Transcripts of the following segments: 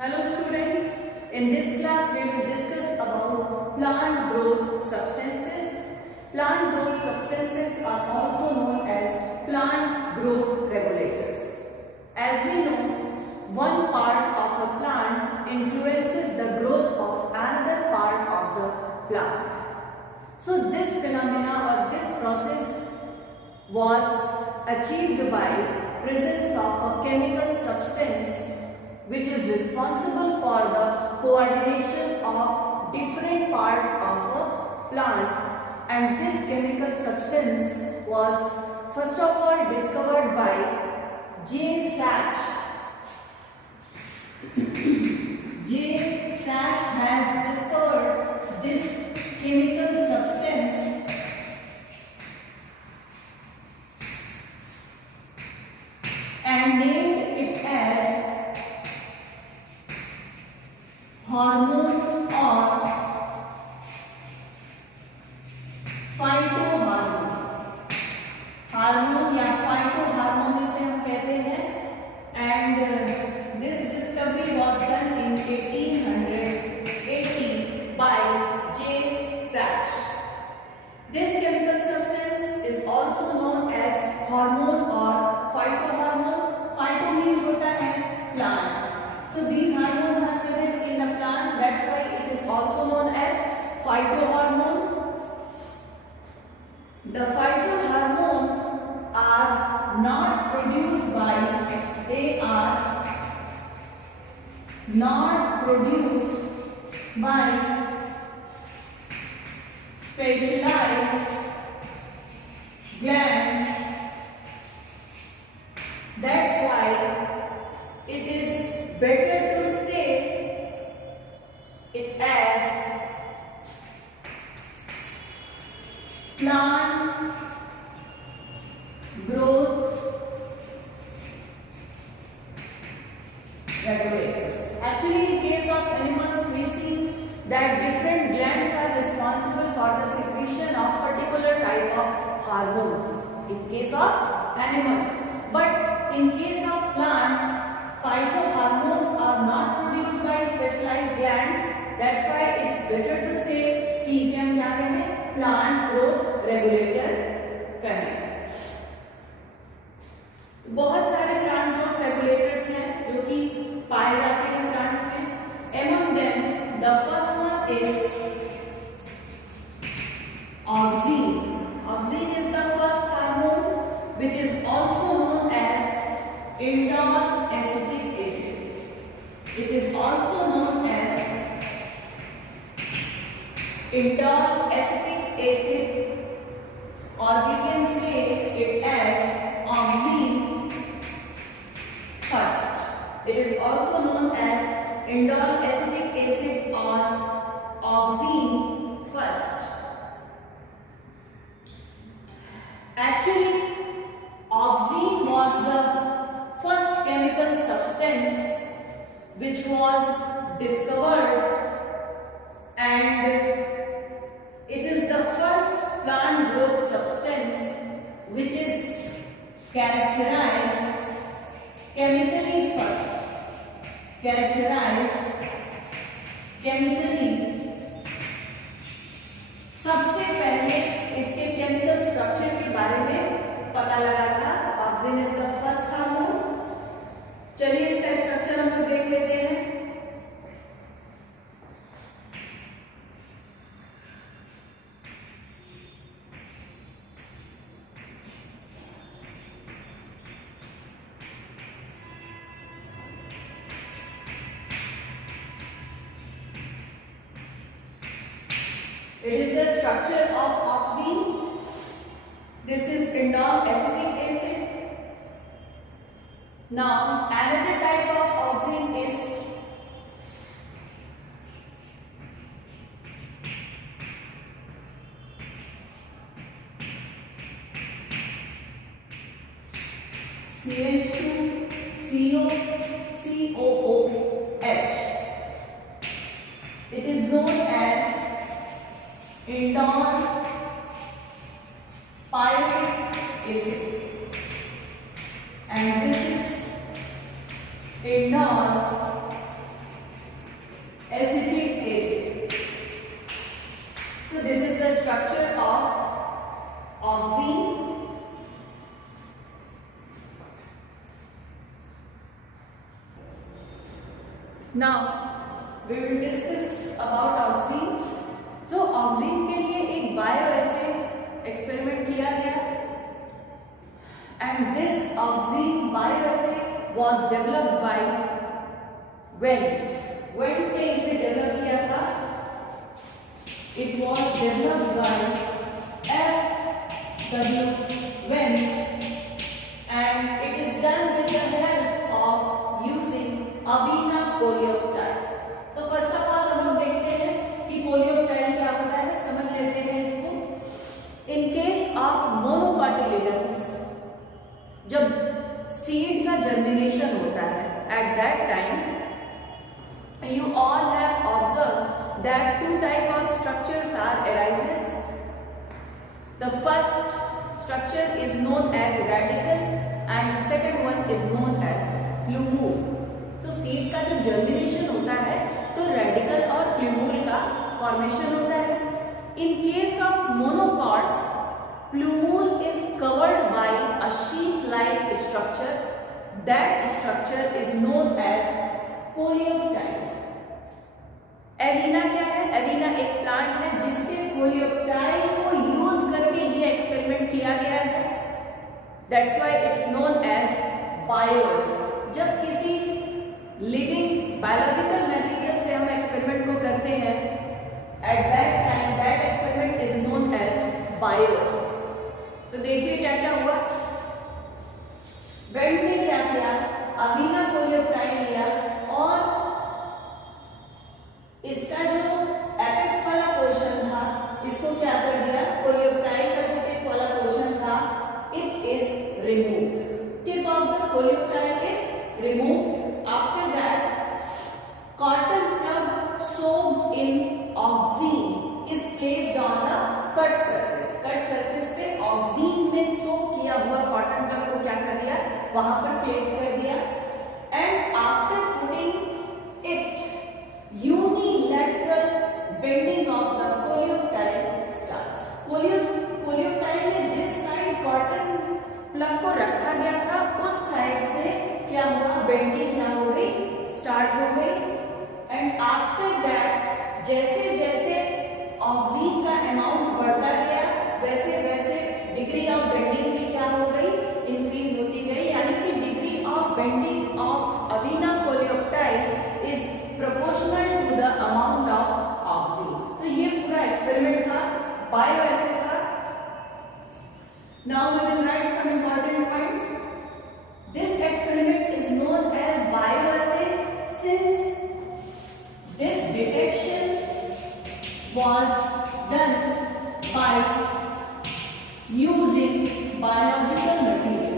Hello students, in this class we will discuss about plant growth substances. Plant growth substances are also known as plant growth regulators. As we know, one part of a plant influences the growth of another part of the plant. So this phenomena or this process was achieved by presence of a chemical substance which is responsible for the coordination of different parts of a plant, and this chemical substance was first of all discovered by J. Sachs. J. Sachs has discovered this chemical substance and named it as hormone और phytohormone. Hormone या phytohormone इसे हम कहते हैं, and this discovery was done in 1880 by J सैक्स। This chemical substance is also known as hormone और phytohormone. Phyto means होता है plant, so these hormones are present in the plant, that's why it is also known as phytohormone. The phytohormones are not produced by specialized glands, that's why it is better to say it as plant growth regulators. Actually, in case of animals, we see that different glands are responsible for the secretion of particular type of hormones in case of animals, but in case of plants, phytohormones are not produced by specialized glands, that's why it's better to say कि इसे हम क्या कहें, plant growth regulator कहें। बहुत सारे plant growth regulators हैं जो कि पाए जाते हैं प्लांट्स में। Among them, the first one is auxin. Auxin is the first hormone which is also known as indole acetic acid. It is also known as indole acetic acid, or we can say it as auxin first. It is also known as indole acetic acid or auxin first. Actually, auxin was the first chemical substance which was discovered, and it is the first plant growth substance which is characterized chemically first. सबसे पहले इसके chemical structure के बारे में पता लगा था। Oxygen is the first hormone. चलिए इसका स्ट्रक्चर हम लोग देख लेते हैं। It is the structure of auxin. This is indole acetic acid. Now, another type of auxin is CH2COOH. It is known as indole pyruvic acid, and this is indole Now we will discuss about oxygen. So oxygen के लिए एक bioassay experiment किया गया and this oxygen bioassay was developed by Wendt. Wendt ने इसे डेवलप किया था. It was developed by F.W. Wendt and it is done with the help of using अवीना पोलियोप्टाइल. तो फर्स्ट ऑफ ऑल हम लोग देखते हैं कि पोलियोप्टाइल क्या होता है, समझ लेते हैं इसको. इन केस ऑफ मोनोकॉटिलिडन्स, जब सीड का जर्मिनेशन होता है, eight that time you all have observed that two type of structures are arises. The first structure is known as radicle and the second one is known as plumule. तो सीड का जब जर्मिनेशन होता है तो रेडिकल और प्लूमूल का फॉर्मेशन होता है. In case of monocots, plumule is covered by a sheath-like structure. That structure is known as coleoptile. Avena क्या है? एविना एक प्लांट है जिसके पोलियोप्टाइल को यूज करके ये एक्सपेरिमेंट किया गया है. That's why it's known as bioassay. जब किसी लिविंग बायोलॉजिकल मटेरियल से हम एक्सपेरिमेंट को करते हैं, at that time that experiment is known as bioassay. तो देखिए क्या क्या हुआ. वेंट ने क्या किया, अवीना पोलियोप्टाइल लिया और इसका जो एपेक्स वाला पोर्शन था इसको क्या कर दिया, पोलियोप्टाइल का जो टिप वाला पोर्शन था, it is removed. Tip of the coleoptile is removed. After that cotton plug soaked in auxin is placed on the cut surface. Cut surface पे ऑक्सीन में सोक किया हुआ कॉटन प्लग को क्या कर दिया, वहां पर प्लेस कर दिया. And after putting it, unilateral bending of the polyoptile starts. पोलियोप्टाइल में जिस साइड कॉटन प्लग को रखा गया था उस साइड से क्या हुआ, बेंडिंग क्या हो गई, स्टार्ट हो गई. एंड आफ्टर दैट जैसे जैसे ऑक्सीन का अमाउंट बढ़ता गया वैसे वैसे डिग्री ऑफ बेंडिंग भी क्या हो गई, इंक्रीज होती गई. यानी कि degree of bending of Avena coleoptile is proportional to the amount of oxygen. तो ये पूरा एक्सपेरिमेंट था, बायोएसे था. Now we will write some important points. This experiment is known as bioassay since this detection was done by using biological material.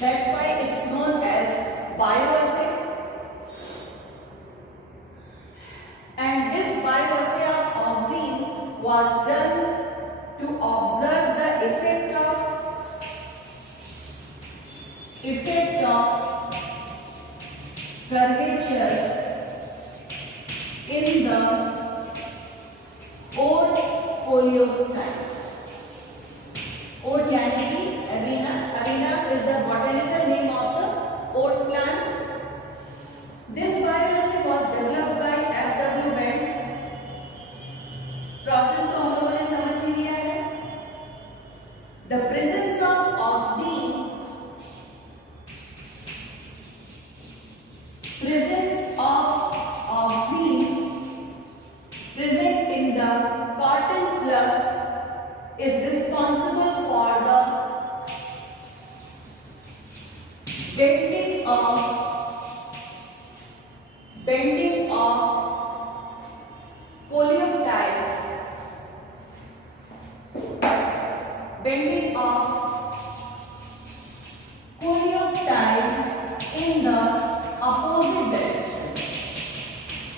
That's why it's known as bioassay. And this bioassay of oxine was done to observe the effect of curvature in the oat polyoptile. Oat यानी कि अवीना. अवीना is the botanical name of the oat plant. This bioassay was developed by F.W. Wendt. Process तो हम लोगों ने समझ ही लिया है. The presence of oxine present in the cotton plug is responsible for the bending of polyoptile, in the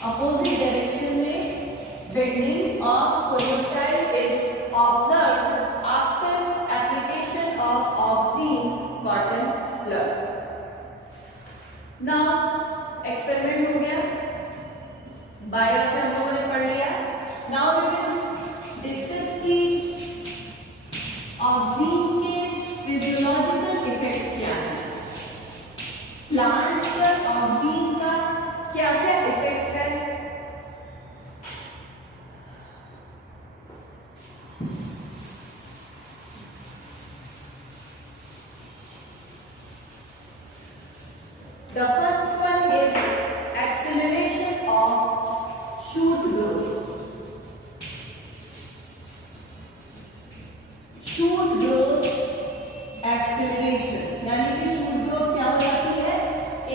opposite direction में bending of polyoptile is observed after application of oxine cotton plug. Now experiment हो गया, बायोएसे हम लोगों ने पढ़ लिया. Now we will discuss the oxine The first one is acceleration of shoot growth. Shoot growth acceleration, यानी कि shoot growth क्या हो जाती है?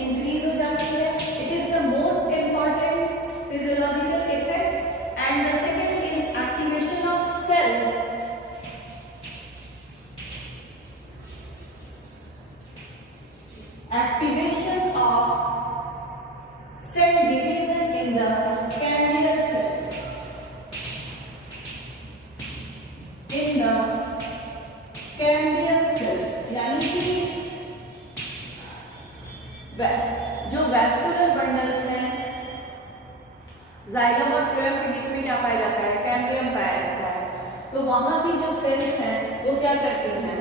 Increase हो जाती है. It is the most important physiological effect. And the second is activation of cell. Activation of cell division in the cambial cell. In the cambial cell, यानी कि जो वैस्कुलर बंडल्स हैं जाइलम और फ्लोएम के बीच में क्या पाया जाता है? कैम्बियम पाया जाता है. तो वहां की जो सेल्स हैं वो क्या करती हैं?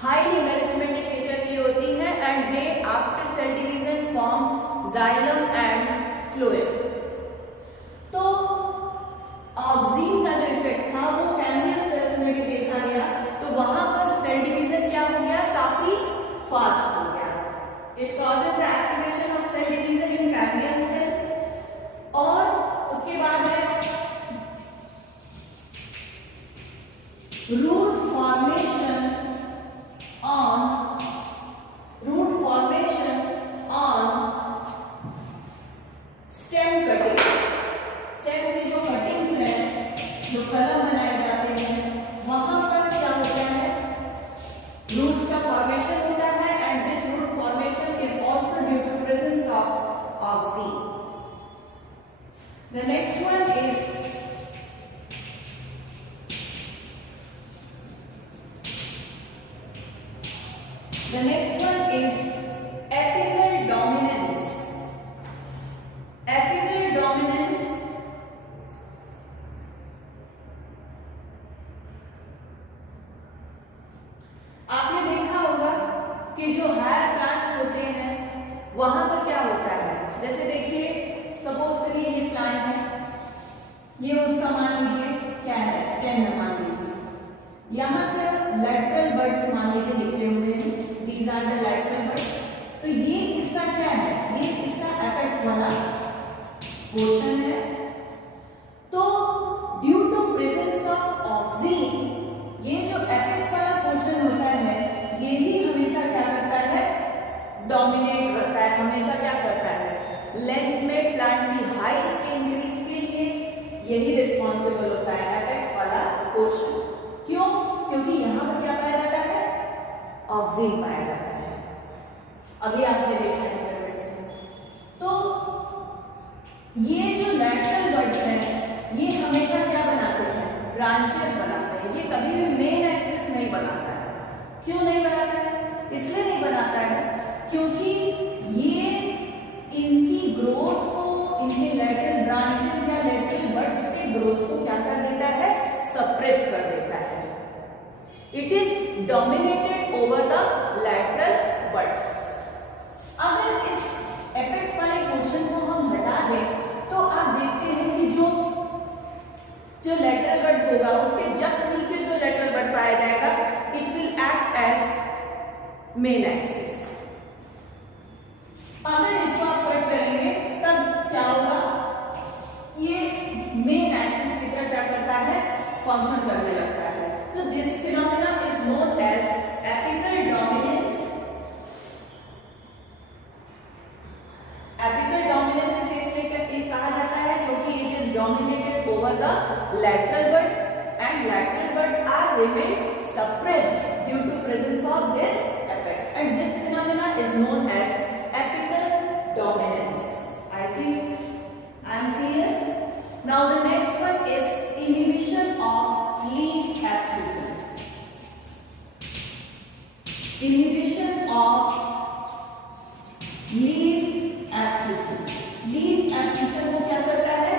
हाईली मेरिस्टेमेटिक नेचर की होती है and they after sale division form xylem and phloem. तो ऑक्सीन का जो इफेक्ट था वो कैम्बियल सेल्स में भी देखा गया. तो वहां पर सेल डिवीजन क्या हो गया? काफी फास्ट हो गया. It causes the activation of cell division in cambial cell. और उसके बाद है root formation on stem cutting. Stem की जो कटिंग्स हैं, जो कलम बनाए जाते हैं, वहां पर क्या होता है? रूट्स का फॉर्मेशन होता है and this root formation is also due to presence of auxin. The next one is apical dominance. Apical dominance आपने देखा होगा कि जो हायर प्लांट्स होते हैं वहां पर क्या होता है? जैसे देखिए, सपोज करिए ये प्लांट है, ये उसका मान लीजिए क्या है? स्टेम है मान लीजिए. यहां से लैटरल बड्स मान लीजिए निकले हुए हैं. These are the lateral buds. तो ये इसका क्या है? ये इसका एपेक्स वाला पोर्शन है. तो due to presence of auxin ये जो एपेक्स वाला पोर्शन होता है ये ही हमेशा क्या करता है? डोमिनेट करता है. हमेशा क्या करता है? लेंथ में प्लांट की हाइट के इंक्रीज के लिए यही रिस्पॉन्सिबल होता है, एपेक्स वाला पोर्शन. क्यों? क्योंकि यहां पर क्या पाया जाता है? ऑक्सीन पाया जाता है. अभी आपने देखा एक्सपेरिमेंट्स में. तो ये जो लैटरल बड्स हैं ये हमेशा क्या बनाते हैं? ब्रांचेस बनाते हैं. ये कभी भी मेन एक्सिस नहीं बनाता है. क्यों नहीं बनाता है? इसलिए नहीं बनाता है क्योंकि ये इनकी ग्रोथ को, इनके लैटरल ब्रांचेस या लैटरल बड्स के ग्रोथ को क्या कर देता है? सप्रेस कर देता है. It is dominated over the lateral buds. अगर इस एपेक्स वाले पोर्शन को हम हटा दें तो आप देखते हैं कि जो लैटरल बड होगा उसके जस्ट नीचे जो लैटरल बड पाया जाएगा it will act as main axis. अगर इसको आप कट करेंगे तब क्या होगा? ये मेन एक्सिस की तरह क्या करता है? फंक्शन करने लगता है. तो this phenomena is known as apical dominance. Apical dominance इसे इसलिए कहा जाता है क्योंकि it is dominated over the lateral buds and lateral buds are remain suppressed due to presence of this apex, and this phenomena is known as apical dominance. I think I am clear. Now the next one is inhibition of leaf abscission. Inhibition of leaf abscission. Leaf abscission को क्या करता है?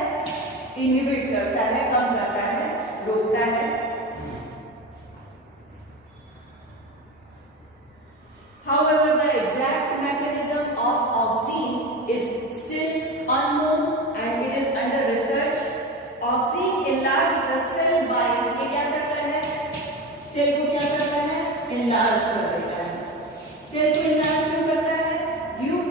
इनहिबिट करता है, कम करता है, रोकता है. However, the exact mechanism of auxine is still unknown and it is under research. Auxine enlarge the cell by, ये क्या करता है? सेल को क्या करता है? enlarge कर देता है. सेल को enlarge क्यों करता है? Due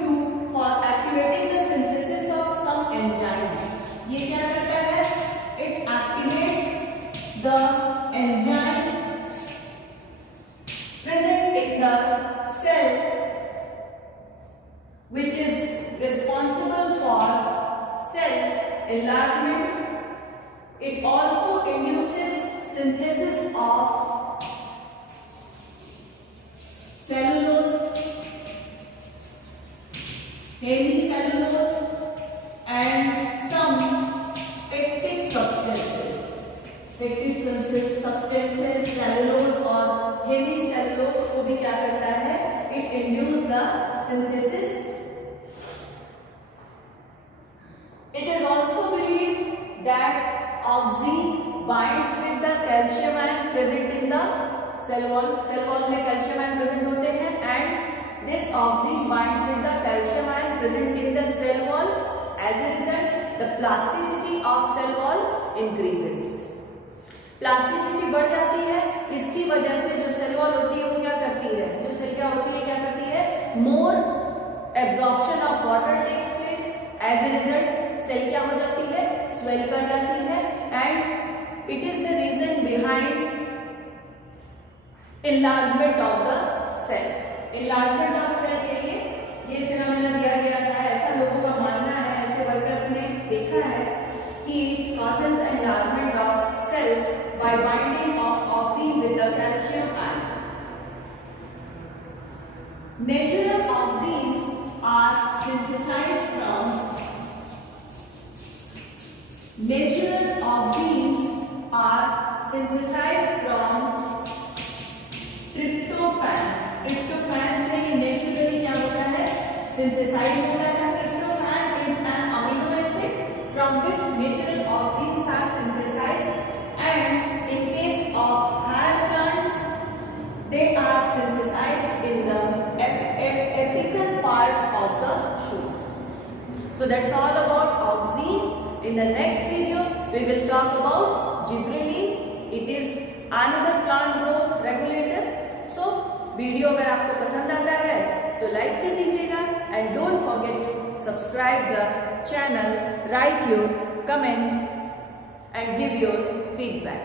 enlargement. It also induces synthesis of cellulose, hemicellulose and some peptic substances. Peptic substances, cellulose और hemicellulose को भी क्या करता है? It induces the synthesis. It is also believed that oxime binds with the calcium ion present in the cell wall. Cell wall में calcium ion present होते हैं and this oxime binds with the calcium ion present in the cell wall. As a result, the plasticity of cell wall increases. Plasticity बढ़ जाती है, इसकी वजह से जो सेल वॉल होती है वो क्या करती है? जो सेल क्या होती है, क्या करती है? More absorption of water takes place. As a result cell क्या हो जाती है? स्वेल कर जाती है and it is the reason behind enlargement of the cell. enlargement of cell के लिए ये फिनोमेना दिया गया था. ऐसा लोगों का मानना है, ऐसे वर्कर्स ने देखा है कि it causes the enlargement of cells by binding of oxime with the calcium ion. Natural oximes are synthesized from tryptophan. tryptophan से ये नेचुरली क्या होता है? सिंथेसाइज होता है. tryptophan is an amino acid from which natural oximes are synthesized, and in case of higher plants they are synthesized in the apical parts of the shoot. So that's all about oxime. In the next video we will talk about gibberellin. It is another plant growth regulator. So video अगर आपको पसंद आता है तो like कर दीजिएगा and don't forget to subscribe the channel, write your comment and give your feedback.